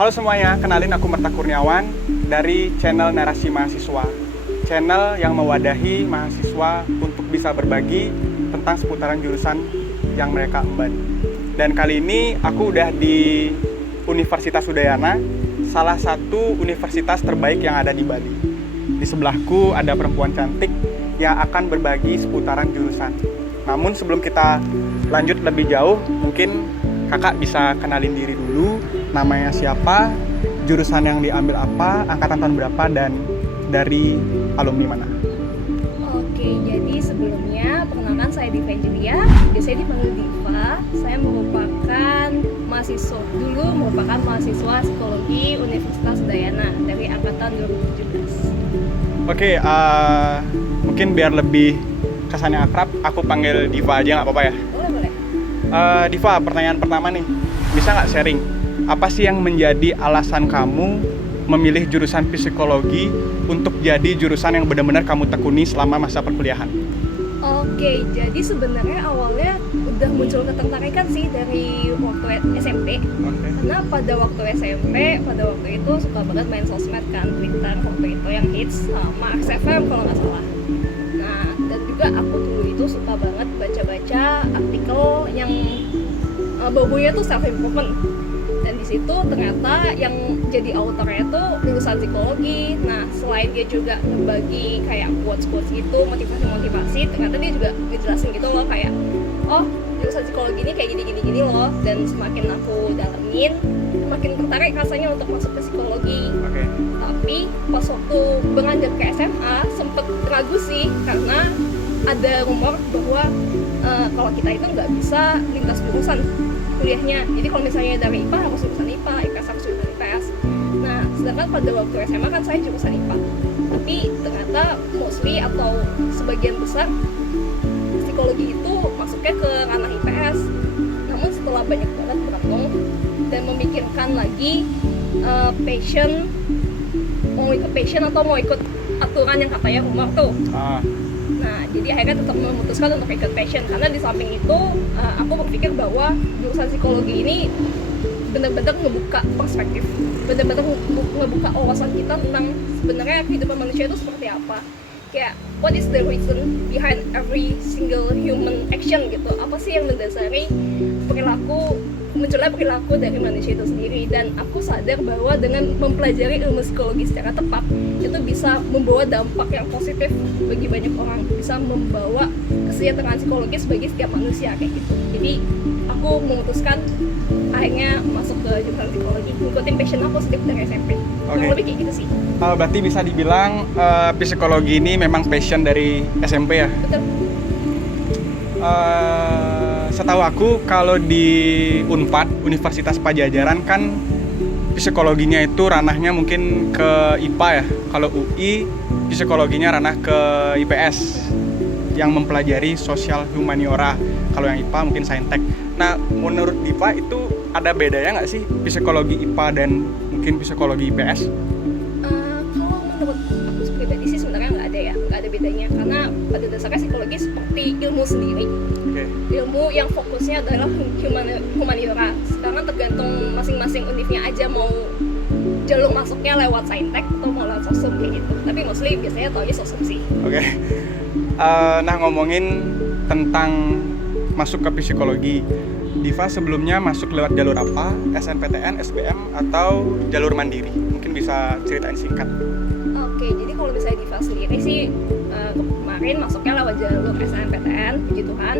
Halo semuanya, kenalin aku Merta Kurniawan dari channel Narasi Mahasiswa. Channel yang mewadahi mahasiswa untuk bisa berbagi tentang seputaran jurusan yang mereka emban. Dan kali ini aku udah di Universitas Udayana, salah satu universitas terbaik yang ada di Bali. Di sebelahku ada perempuan cantik yang akan berbagi seputaran jurusan. Namun sebelum kita lanjut lebih jauh, mungkin kakak bisa kenalin diri dulu, namanya siapa, jurusan yang diambil apa, angkatan tahun berapa, dan dari alumni mana. Oke, jadi sebelumnya perkenalkan saya Diva Angelia, biasanya dipanggil Diva. Saya merupakan mahasiswa psikologi Universitas Udayana dari angkatan 2017. Oke, mungkin biar lebih kesannya akrab, aku panggil Diva aja nggak apa-apa ya? Boleh. Diva, pertanyaan pertama nih, bisa nggak sharing? Apa sih yang menjadi alasan kamu memilih jurusan psikologi untuk jadi jurusan yang benar-benar kamu tekuni selama masa perkuliahan? Oke, jadi sebenarnya awalnya udah muncul ketertarikan sih dari waktu SMP. Oke. Karena pada waktu SMP, pada waktu itu suka banget main sosmed kan, Twitter waktu itu yang hits sama XFM kalau nggak salah. Nah, dan juga aku dulu itu suka banget baca-baca artikel yang baunya tuh self improvement. Dan di situ ternyata yang jadi autornya tuh lulusan psikologi. Nah, selain dia juga ngebagi kayak quotes-quotes gitu, motivasi-motivasi, ternyata dia juga ngejelasin gitu loh kayak, oh, jurusan psikologi ini kayak gini loh. Dan semakin aku dalamin, makin tertarik rasanya untuk masuk ke psikologi. Oke. Tapi pas waktu beranjak ke SMA sempet ragu sih, karena ada rumor bahwa kalau kita itu nggak bisa lintas jurusan kuliahnya. Jadi kalau misalnya dari IPA harus jurusan IPA, IPS harus jurusan IPS. Nah, sedangkan pada waktu SMA kan saya jurusan IPA. Tapi ternyata mostly atau sebagian besar psikologi itu masuknya ke ranah IPS. Namun setelah banyak banget merenung dan memikirkan lagi mau ikut passion atau mau ikut aturan yang katanya rumor tuh. Nah, jadi akhirnya tetap memutuskan untuk ikut passion karena di samping itu aku berpikir bahwa jurusan psikologi ini benar-benar ngebuka perspektif, benar-benar ngebuka wawasan kita tentang sebenarnya kehidupan manusia itu seperti apa. Kayak what is the reason behind every single human action gitu. Apa sih yang mendasari munculnya perilaku dari manusia itu sendiri. Dan aku sadar bahwa dengan mempelajari ilmu psikologi secara tepat itu bisa membawa dampak yang positif bagi banyak orang, bisa membawa kesejahteraan psikologis bagi setiap manusia kayak gitu. Jadi aku memutuskan akhirnya masuk ke jurusan psikologi, ngikutin passion aku sejak dari SMP. Kurang lebih kayak gitu sih. Berarti bisa dibilang psikologi ini memang passion dari SMP ya? Betul. Setahu aku kalau di Unpad, Universitas Padjadjaran kan psikologinya itu ranahnya mungkin ke IPA ya. Kalau UI psikologinya ranah ke IPS yang mempelajari sosial humaniora. Kalau yang IPA mungkin saintek. Nah, menurut Diva itu ada bedanya nggak sih psikologi IPA dan mungkin psikologi IPS? Kalau menurut aku pribadi sih sebenarnya nggak ada bedanya, karena pada dasarnya psikologi seperti ilmu sendiri. Ilmu yang fokusnya adalah humaniora. Sekarang tergantung masing-masing univnya aja mau jalur masuknya lewat saintek atau mau lewat sosum kayak gitu. Tapi mostly biasanya taunya sosum sih. Oke. Nah, ngomongin tentang masuk ke psikologi, Diva sebelumnya masuk lewat jalur apa? SNPTN, SBM, atau jalur mandiri? Mungkin bisa ceritain singkat. Oke, jadi kalau misalnya Diva sendiri sih kemarin masuknya lewat jalur SNMPTN, puji Tuhan.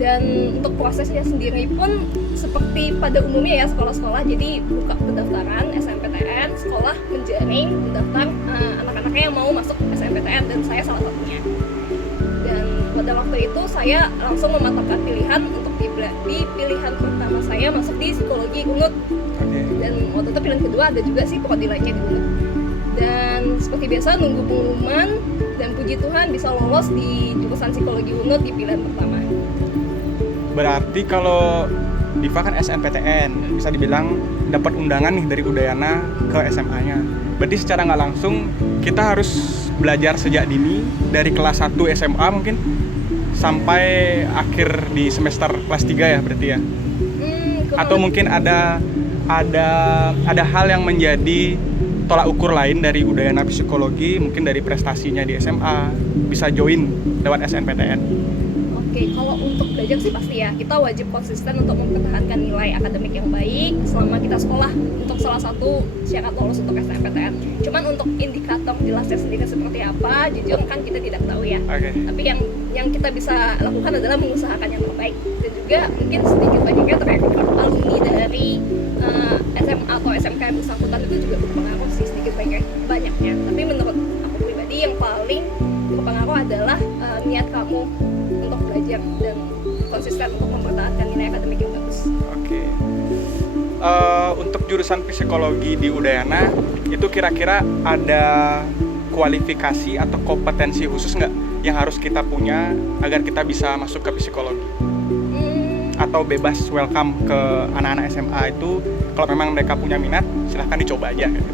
Dan untuk prosesnya sendiri pun seperti pada umumnya ya sekolah-sekolah, jadi buka pendaftaran SNMPTN, sekolah menjaring mendaftar anak-anaknya yang mau masuk SNMPTN, dan saya salah satunya. Dan pada waktu itu saya langsung memantapkan pilihan untuk di pilihan pertama saya masuk di psikologi UNUD. Dan waktu itu pilihan kedua ada juga sih prodi lainnya di UNUD. Dan seperti biasa nunggu pengumuman, dan puji Tuhan bisa lolos di jurusan psikologi UNUD di pilihan pertama. Berarti kalau Diva kan SNPTN, bisa dibilang dapat undangan nih dari Udayana ke SMA-nya. Berarti secara nggak langsung kita harus belajar sejak dini dari kelas 1 SMA mungkin sampai akhir di semester kelas 3 ya berarti ya? Atau mungkin ada ada hal yang menjadi tolak ukur lain dari Udayana Psikologi, mungkin dari prestasinya di SMA, bisa join lewat SNPTN? Oke, kalau untuk belajar sih pasti ya, kita wajib konsisten untuk mempertahankan nilai akademik yang baik selama kita sekolah, untuk salah satu syarat lolos untuk SNMPTN. Cuman untuk indikator jelasnya sendiri seperti apa, jujur kan kita tidak tahu ya. Oke. Tapi yang kita bisa lakukan adalah mengusahakan yang terbaik, dan juga mungkin sedikit banyaknya track record alumni dari SMA atau SMK yang bersangkutan itu juga berpengaruh sih, sedikit banyaknya. Tapi menurut aku pribadi yang paling berpengaruh adalah niat kamu untuk belajar dan konsisten untuk mempertahankan nilai akademik yang bagus. Oke. Untuk jurusan psikologi di Udayana itu kira-kira ada kualifikasi atau kompetensi khusus nggak yang harus kita punya agar kita bisa masuk ke psikologi? Atau bebas welcome ke anak-anak SMA itu, kalau memang mereka punya minat silahkan dicoba aja gitu.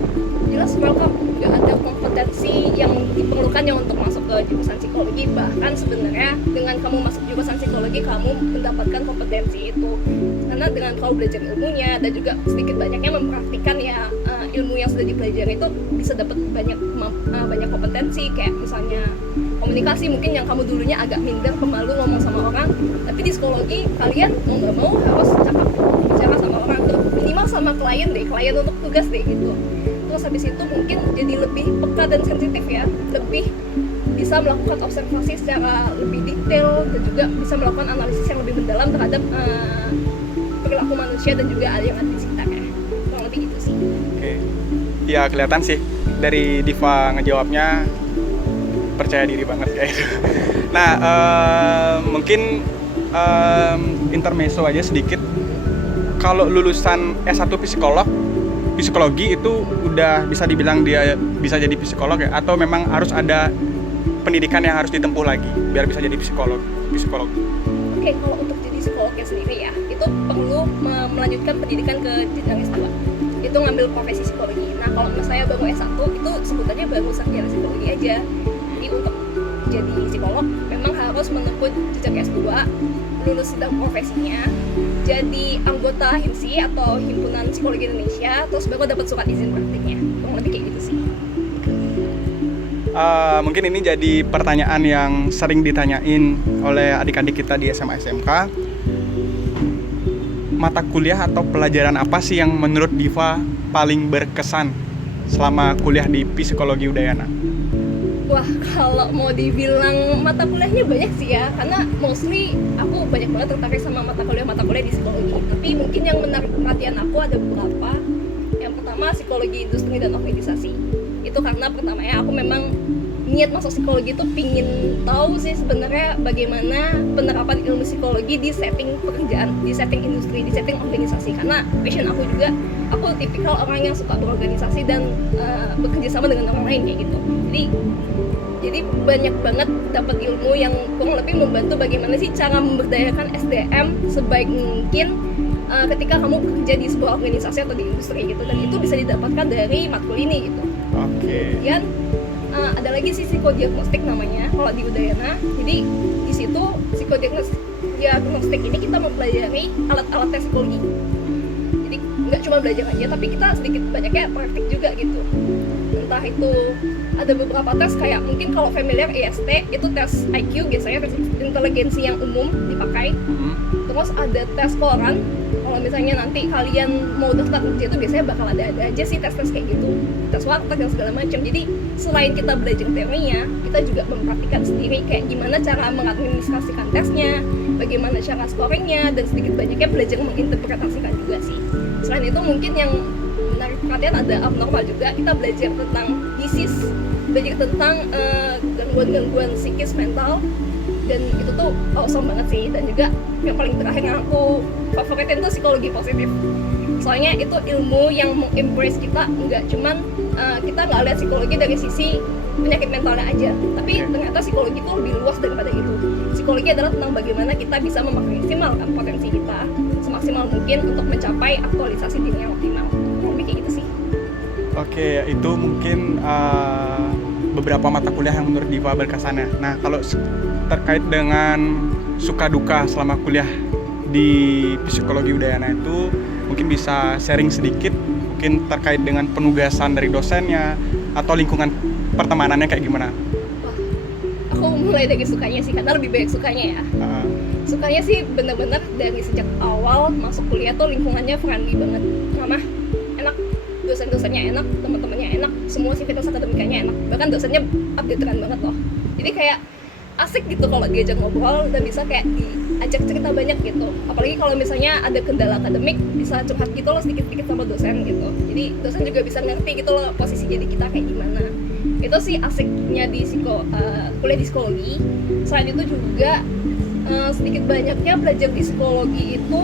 Jelas welcome, nggak ada kompetensi yang diperlukan yang untuk masuk ke jurusan psikologi. Bahkan sebenarnya dengan kamu masuk jurusan psikologi, kamu mendapatkan kompetensi itu karena dengan kamu belajar ilmunya dan juga sedikit banyaknya mempraktikkan ya, ilmu yang sudah dipelajari itu bisa dapat banyak kompetensi, kayak misalnya komunikasi mungkin yang kamu dulunya agak minder, pemalu ngomong sama orang, tapi di psikologi kalian mau nggak mau harus cakap bicara sama orang tuh, minimal sama klien untuk tugas deh gitu. Terus habis itu mungkin jadi lebih peka dan sensitif ya, lebih bisa melakukan observasi secara lebih detail dan juga bisa melakukan analisis yang lebih mendalam terhadap perilaku manusia dan juga yang ada di sekitarnya. Kurang lebih gitu sih. Oke. Ya kelihatan sih dari Diva ngejawabnya percaya diri banget kayak itu. Nah, mungkin intermezzo aja sedikit. Kalau lulusan S1 psikologi itu udah bisa dibilang dia bisa jadi psikolog ya, atau memang harus ada pendidikan yang harus ditempuh lagi biar bisa jadi psikolog? Oke, kalau untuk jadi psikolognya sendiri ya, itu perlu melanjutkan pendidikan ke jenjang S2. Itu ngambil profesi psikologi. Nah, kalau saya baru S1 itu sebutannya baru sarjana psikologi aja. Jadi untuk jadi psikolog memang harus menempuh jenjang S2, lulus sidang profesinya, jadi anggota HIPSI atau Himpunan Psikologi Indonesia, terus baru dapat surat izin praktiknya. Kurang lebih kayak gitu sih. Mungkin ini jadi pertanyaan yang sering ditanyain oleh adik-adik kita di SMA SMK. Mata kuliah atau pelajaran apa sih yang menurut Diva paling berkesan selama kuliah di Psikologi Udayana? Wah, kalau mau dibilang mata kuliahnya banyak sih ya, karena mostly aku banyak banget tertarik sama mata kuliah di psikologi. Tapi mungkin yang menarik perhatian aku ada beberapa. Yang pertama, psikologi industri dan organisasi. Itu karena pertamanya aku memang niat masuk psikologi itu pingin tahu sih sebenarnya bagaimana penerapan ilmu psikologi di setting pekerjaan, di setting industri, di setting organisasi. Karena passion aku juga, aku tipikal orang yang suka berorganisasi dan bekerja sama dengan orang lain kayak gitu. Jadi banyak banget dapat ilmu yang kurang lebih membantu bagaimana sih cara memberdayakan SDM sebaik mungkin ketika kamu bekerja di sebuah organisasi atau di industri gitu, dan itu bisa didapatkan dari matkul ini gitu. Oke. Kemudian ada lagi sih psikodiagnostik namanya kalau di Udayana. Jadi di situ psikodiagnostik ini kita mempelajari alat-alat tes psikologi. Jadi nggak cuma belajar aja, tapi kita sedikit banyaknya praktik juga gitu. Entah itu ada beberapa tes kayak mungkin kalau familiar IST itu tes IQ, biasanya tes inteligensi yang umum dipakai. Terus ada tes koran, kalau misalnya nanti kalian mau daftar kerja itu biasanya bakal ada aja sih tes-tes kayak gitu, tes warteg dan segala macam. Jadi selain kita belajar teorinya, kita juga mempraktikkan sendiri kayak gimana cara mengadministrasikan tesnya, bagaimana cara scoringnya, dan sedikit banyaknya belajar menginterpretasikan juga sih. Selain itu mungkin yang menarik perhatian ada abnormal juga, kita belajar tentang disease, belajar tentang gangguan-gangguan psikis mental, dan itu tuh awesome banget sih. Dan juga yang paling terakhir yang aku favoritin tuh psikologi positif, soalnya itu ilmu yang mengembrace kita, nggak cuman kita nggak lihat psikologi dari sisi penyakit mentalnya aja, tapi ternyata psikologi itu lebih luas daripada itu. Psikologi adalah tentang bagaimana kita bisa memaksimalkan potensi kita semaksimal mungkin untuk mencapai aktualisasi diri yang optimal. Kayak gitu sih. Oke, itu mungkin beberapa mata kuliah yang menurut Diva berkesan ya. Nah, kalau terkait dengan suka duka selama kuliah di Psikologi Udayana itu, mungkin bisa sharing sedikit mungkin terkait dengan penugasan dari dosennya atau lingkungan pertemanannya kayak gimana? Wah, aku mulai dari sukanya sih, karena lebih banyak sukanya ya. Sukanya sih bener-bener dari sejak awal masuk kuliah tuh lingkungannya friendly banget, ramah, enak, dosen-dosennya enak, teman-temannya enak, semua sivitas akademikanya enak, bahkan dosennya updatean banget loh. Jadi kayak asik gitu kalau diajak ngobrol dan bisa kayak diajak cerita banyak gitu. Apalagi kalau misalnya ada kendala akademik, bisa curhat gitu loh sedikit-sedikit sama dosen gitu. Jadi dosen juga bisa ngerti gitu loh posisi jadi kita kayak gimana. Itu sih asiknya di kuliah di psikologi. Selain itu juga sedikit banyaknya belajar di psikologi itu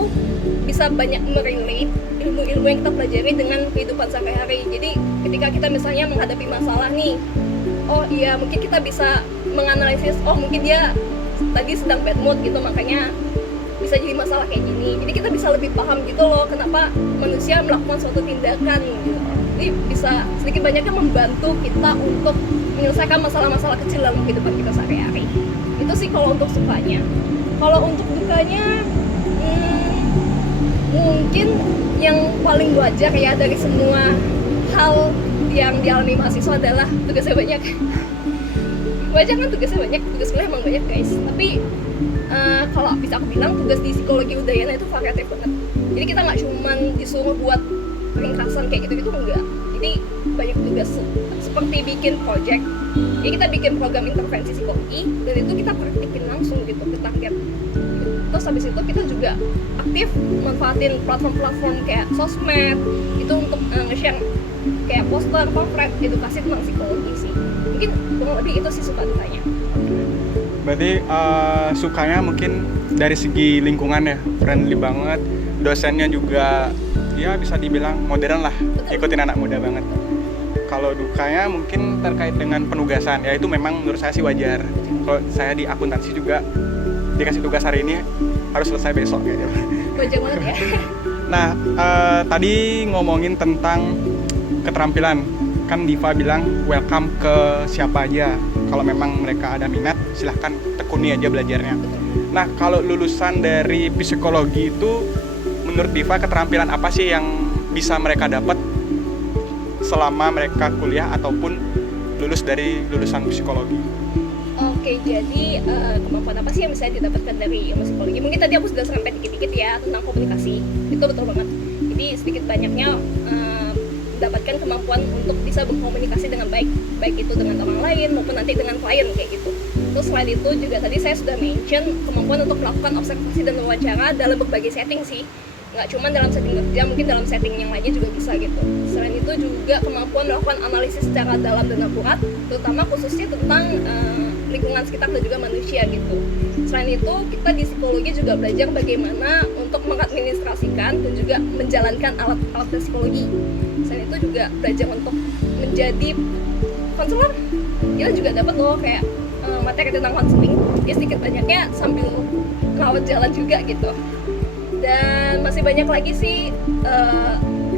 bisa banyak merelate ilmu-ilmu yang kita pelajari dengan kehidupan sehari-hari. Jadi ketika kita misalnya menghadapi masalah nih, oh iya mungkin kita bisa menganalisis, oh mungkin dia tadi sedang bad mood gitu, makanya bisa jadi masalah kayak gini. Jadi kita bisa lebih paham gitu loh kenapa manusia melakukan suatu tindakan gitu. Jadi bisa sedikit banyaknya membantu kita untuk menyelesaikan masalah-masalah kecil dalam kehidupan kita sehari-hari. Itu sih kalau untuk sukanya. Kalau untuk dukanya, mungkin yang paling wajar ya dari semua hal yang dialami mahasiswa adalah tugasnya banyak. Wajar kan tugasnya banyak, tugas kuliah emang banyak guys. Tapi kalau bisa aku bilang tugas di psikologi Udayana itu variatif banget. Jadi kita nggak cuman disuruh buat ringkasan kayak gitu-gitu, enggak. Jadi banyak tugas seperti bikin project. Jadi kita bikin program intervensi psikologi dan itu kita praktikin langsung gitu ke target. Terus habis itu kita juga aktif manfaatin platform-platform kayak sosmed itu untuk nge-share kayak poster, pamflet, edukasi tentang psikologi sih. Mungkin kurang lebih itu sih suka dukanya. Berarti sukanya mungkin dari segi lingkungan ya, friendly banget, dosennya juga ya bisa dibilang modern lah, ikutin anak muda banget. Kalau dukanya mungkin terkait dengan penugasan, ya itu memang menurut saya sih wajar. Kalau saya di akuntansi juga dikasih tugas hari ini harus selesai besok gitu. Wajar banget ya. Nah, tadi ngomongin tentang keterampilan, kan Diva bilang welcome ke siapa aja. Kalau memang mereka ada minat, silahkan tekuni aja belajarnya. Nah, kalau lulusan dari psikologi itu, menurut Diva keterampilan apa sih yang bisa mereka dapat selama mereka kuliah ataupun lulus dari lulusan psikologi? Oke, jadi kemampuan apa sih yang bisa didapatkan dari ilmu psikologi? Mungkin tadi aku sudah serempet dikit-dikit ya tentang komunikasi. Itu betul banget. Jadi sedikit banyaknya mendapatkan kemampuan untuk bisa berkomunikasi dengan baik, baik itu dengan orang lain maupun nanti dengan klien kayak gitu. Terus selain itu juga tadi saya sudah mention kemampuan untuk melakukan observasi dan wawancara dalam berbagai setting sih. Nggak cuma dalam setting kerja, mungkin dalam setting yang lainnya juga bisa gitu. Selain itu juga kemampuan melakukan analisis secara dalam dan akurat, terutama khususnya tentang lingkungan sekitar dan juga manusia gitu. Selain itu kita di psikologi juga belajar bagaimana untuk mengadministrasikan dan juga menjalankan alat-alat psikologi. Selain itu juga belajar untuk menjadi konselor. Kita juga dapat loh kayak materi tentang konseling, ya sedikit banyaknya sambil rawat jalan juga gitu. Dan masih banyak lagi sih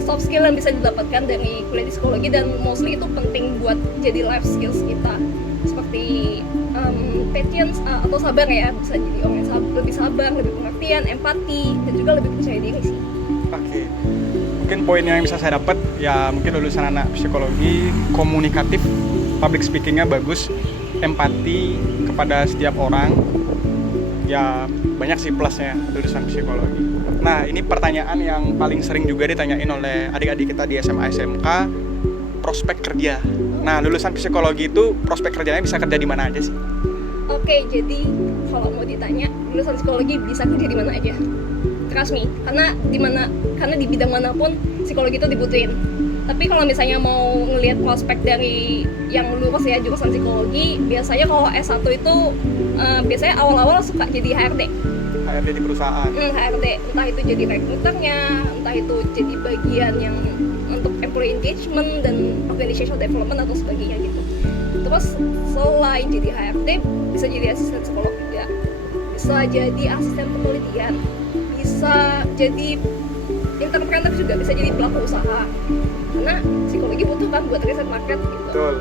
soft skill yang bisa didapatkan dari kuliah di psikologi, dan mostly itu penting buat jadi life skills kita, seperti patience atau sabar ya, bisa jadi orang yang lebih sabar, lebih pengertian, empati, dan juga lebih percaya diri sih. Oke, mungkin poin yang bisa saya dapat ya, mungkin lulusan anak psikologi komunikatif, public speakingnya bagus, empati kepada setiap orang, ya banyak sih plusnya lulusan psikologi. Nah, ini pertanyaan yang paling sering juga ditanyain oleh adik-adik kita di SMA SMK, prospek kerja. Nah, lulusan psikologi itu prospek kerjanya bisa kerja di mana aja sih? Oke, jadi kalau mau ditanya lulusan psikologi bisa kerja di mana aja, trust me, karena di bidang manapun psikologi itu dibutuhin. Tapi kalau misalnya mau ngelihat prospek dari yang lulus ya jurusan psikologi, biasanya kalau S1 itu biasanya awal-awal suka jadi HRD. HRD di perusahaan. HRD, entah itu jadi rekruternya, entah itu jadi bagian yang untuk employee engagement dan organizational development atau sebagainya gitu. Terus selain jadi HRD, bisa jadi asisten psikolog juga, bisa jadi asisten penelitian, bisa jadi entrepreneur juga, bisa jadi pelaku usaha. Karena psikologi butuh kan buat riset market gitu. Betul.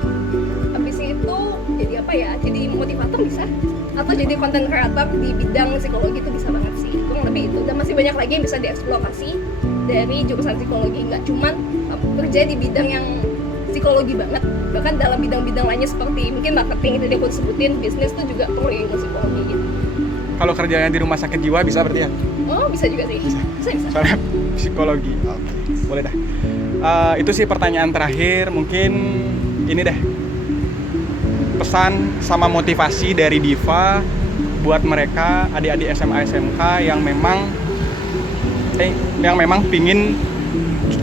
Habis itu jadi apa ya? Jadi motivator bisa, atau jadi content creator di bidang psikologi itu bisa banget sih. Kurang lebih itu. Dan masih banyak lagi yang bisa dieksplorasi. dari jurusan psikologi, nggak cuman kerja di bidang yang psikologi banget, bahkan dalam bidang-bidang lainnya seperti mungkin marketing itu dia aku sebutin, bisnis tuh juga perlu ilmu psikologi gitu. Kalau kerjanya di rumah sakit jiwa bisa berarti ya? Oh bisa juga sih, bisa. Soalnya psikologi. Oke, boleh dah. Itu sih pertanyaan terakhir. Mungkin ini deh, pesan sama motivasi dari Diva buat mereka adik-adik SMA SMK yang memang pingin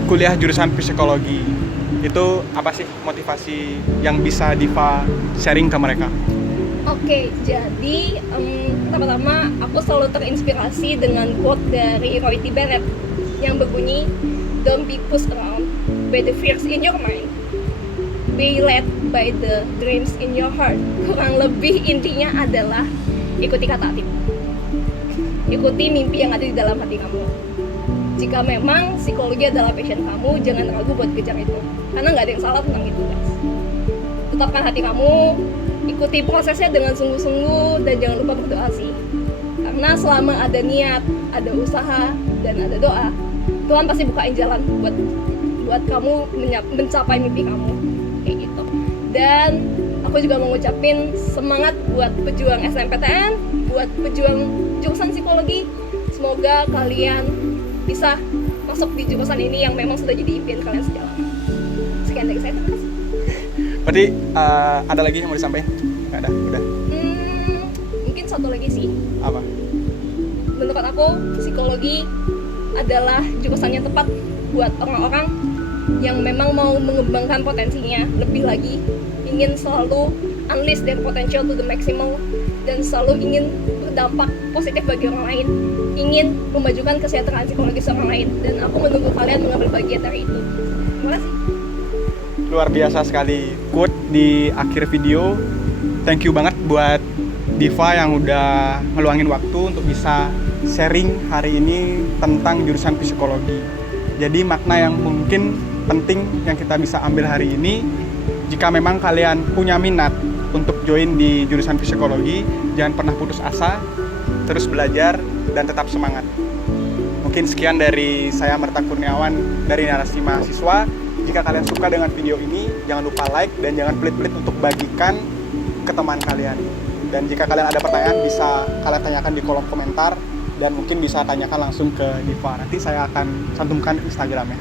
kuliah jurusan psikologi. Itu apa sih motivasi yang bisa Diva sharing ke mereka? Oke, jadi pertama-tama aku selalu terinspirasi dengan quote dari Roy T. Bennett yang berbunyi, "Don't be pushed around by the fears in your mind, be led by the dreams in your heart." Kurang lebih intinya adalah ikuti kata hati, ikuti mimpi yang ada di dalam hati kamu. Jika memang psikologi adalah passion kamu, jangan ragu buat kejar itu, karena nggak ada yang salah tentang itu, guys. Tetapkan hati kamu, ikuti prosesnya dengan sungguh-sungguh, dan jangan lupa berdoa sih, karena selama ada niat, ada usaha, dan ada doa, Tuhan pasti bukain jalan buat kamu mencapai mimpi kamu, kayak gitu. Dan aku juga mau ngucapin semangat buat pejuang SNMPTN, buat pejuang jurusan psikologi. Semoga kalian bisa masuk di jurusan ini yang memang sudah jadi impian kalian sejak lama. Sekian dari saya, terima kasih. Berarti ada lagi yang mau disampaikan? Nggak ada, udah. Mungkin satu lagi sih. Apa? Menurut aku, psikologi adalah jurusan yang tepat buat orang-orang yang memang mau mengembangkan potensinya lebih lagi, ingin selalu unleash their potential to the maximal, dan selalu ingin berdampak positif bagi orang lain, ingin memajukan kesejahteraan psikologis orang lain, dan aku menunggu kalian mengambil bagian dari itu. Terima kasih. Luar biasa sekali quote di akhir video. Thank you banget buat Diva yang udah ngeluangin waktu untuk bisa sharing hari ini tentang jurusan psikologi. Jadi makna yang mungkin penting yang kita bisa ambil hari ini, jika memang kalian punya minat untuk join di jurusan psikologi, jangan pernah putus asa, terus belajar dan tetap semangat. Mungkin sekian dari saya, Marta Kurniawan, dari Narasi Mahasiswa. Jika kalian suka dengan video ini, jangan lupa like dan jangan pelit-pelit untuk bagikan ke teman kalian. Dan jika kalian ada pertanyaan, bisa kalian tanyakan di kolom komentar, dan mungkin bisa tanyakan langsung ke Diva. Nanti saya akan cantumkan Instagramnya.